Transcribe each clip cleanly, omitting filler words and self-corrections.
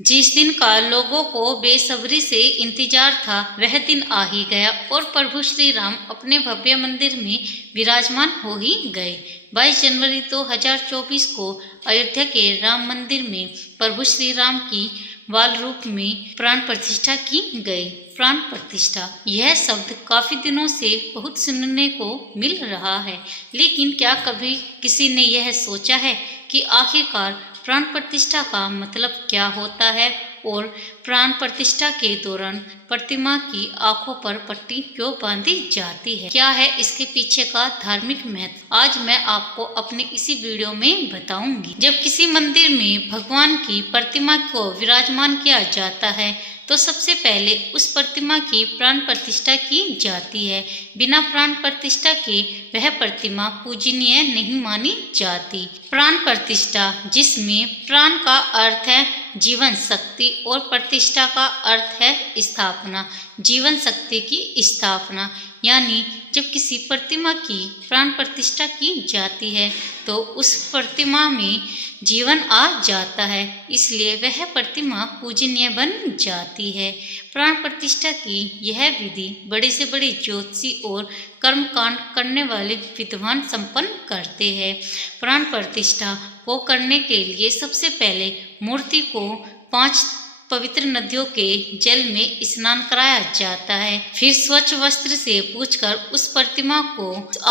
जिस दिन का लोगों को बेसब्री से इंतजार था वह दिन आ ही गया और प्रभु श्री राम अपने भव्य मंदिर में विराजमान हो ही गए। 22 जनवरी 2024 को अयोध्या के राम मंदिर में प्रभु श्री राम की बाल रूप में प्राण प्रतिष्ठा की गई। प्राण प्रतिष्ठा, यह शब्द काफी दिनों से बहुत सुनने को मिल रहा है, लेकिन क्या कभी किसी ने यह सोचा है कि आखिरकार प्राण प्रतिष्ठा का मतलब क्या होता है और प्राण प्रतिष्ठा के दौरान प्रतिमा की आंखों पर पट्टी क्यों बांधी जाती है? क्या है इसके पीछे का धार्मिक महत्व? आज मैं आपको अपने इसी वीडियो में बताऊंगी। जब किसी मंदिर में भगवान की प्रतिमा को विराजमान किया जाता है तो सबसे पहले उस प्रतिमा की प्राण प्रतिष्ठा की जाती है। बिना प्राण प्रतिष्ठा के वह प्रतिमा पूजनीय नहीं मानी जाती। प्राण प्रतिष्ठा, जिसमें प्राण का अर्थ है जीवन शक्ति और प्रतिष्ठा का अर्थ है स्थापना, जीवन शक्ति की स्थापना, यानी जब किसी प्रतिमा की प्राण प्रतिष्ठा की जाती है तो उस प्रतिमा में जीवन आ जाता है, इसलिए वह प्रतिमा पूजनीय बन जाती है। प्राण प्रतिष्ठा की यह विधि बड़े से बड़े ज्योतिषी और कर्मकांड करने वाले विद्वान संपन्न करते हैं। प्राण प्रतिष्ठा को करने के लिए सबसे पहले मूर्ति को 5 पवित्र नदियों के जल में स्नान कराया जाता है। फिर स्वच्छ वस्त्र से पूछकर उस प्रतिमा को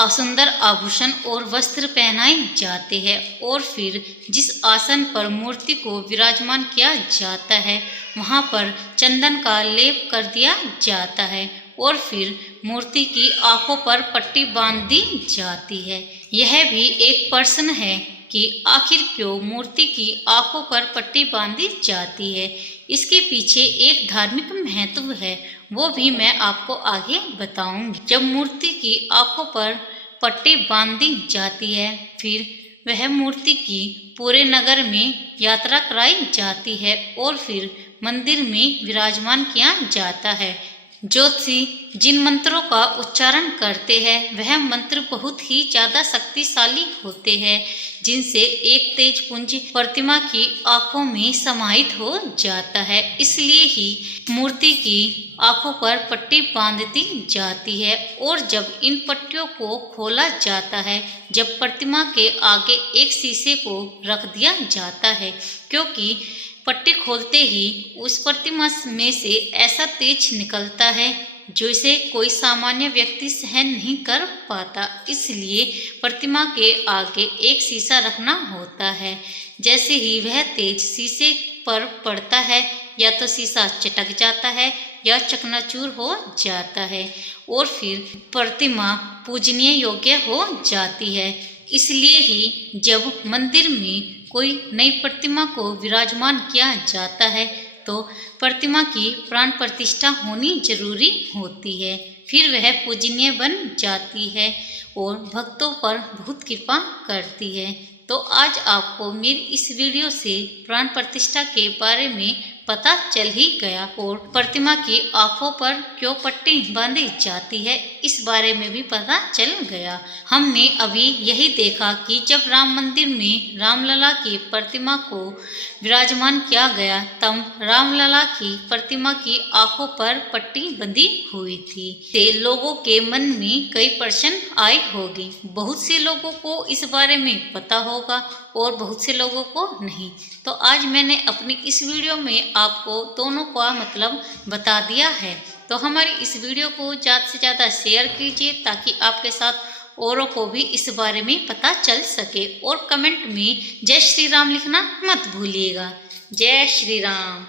सुंदर आभूषण और वस्त्र पहनाए जाते हैं और फिर जिस आसन पर मूर्ति को विराजमान किया जाता है वहां पर चंदन का लेप कर दिया जाता है और फिर मूर्ति की आंखों पर पट्टी बांध दी जाती है। यह भी एक प्रश्न है कि आखिर क्यों मूर्ति की आंखों पर पट्टी बांधी जाती है। इसके पीछे एक धार्मिक महत्व है, वो भी मैं आपको आगे बताऊंगी। जब मूर्ति की आंखों पर पट्टी बांधी जाती है फिर वह मूर्ति की पूरे नगर में यात्रा कराई जाती है और फिर मंदिर में विराजमान किया जाता है। ज्योतिषी जिन मंत्रों का उच्चारण करते हैं वह मंत्र बहुत ही ज्यादा शक्तिशाली होते हैं, जिनसे एक तेज पुंज प्रतिमा की आंखों में समाहित हो जाता है। इसलिए ही मूर्ति की आंखों पर पट्टी बांध दी जाती है और जब इन पट्टियों को खोला जाता है, जब प्रतिमा के आगे एक शीशे को रख दिया जाता है, क्योंकि पट्टी खोलते ही उस प्रतिमा में से ऐसा तेज निकलता है जिसे कोई सामान्य व्यक्ति सहन नहीं कर पाता, इसलिए प्रतिमा के आगे एक शीशा रखना होता है। जैसे ही वह तेज शीशे पर पड़ता है या तो शीशा चटक जाता है या चकनाचूर हो जाता है और फिर प्रतिमा पूजनीय योग्य हो जाती है। इसलिए ही जब मंदिर में कोई नई प्रतिमा को विराजमान किया जाता है तो प्रतिमा की प्राण प्रतिष्ठा होनी जरूरी होती है, फिर वह पूजनीय बन जाती है और भक्तों पर बहुत कृपा करती है। तो आज आपको मेरी इस वीडियो से प्राण प्रतिष्ठा के बारे में पता चल ही गया और प्रतिमा की आंखों पर क्यों पट्टी बांधी जाती है इस बारे में भी पता चल गया। हमने अभी यही देखा कि जब राम मंदिर में रामलला की प्रतिमा को विराजमान किया गया तब रामलला की प्रतिमा की आंखों पर पट्टी बंधी हुई थी। से लोगों के मन में कई प्रश्न आए होंगे। बहुत से लोगों को इस बारे में पता होगा और बहुत से लोगों को नहीं। तो आज मैंने अपनी इस वीडियो में आपको दोनों का मतलब बता दिया है। तो हमारी इस वीडियो को ज़्यादा से ज़्यादा शेयर कीजिए ताकि आपके साथ औरों को भी इस बारे में पता चल सके और कमेंट में जय श्री राम लिखना मत भूलिएगा। जय श्री राम।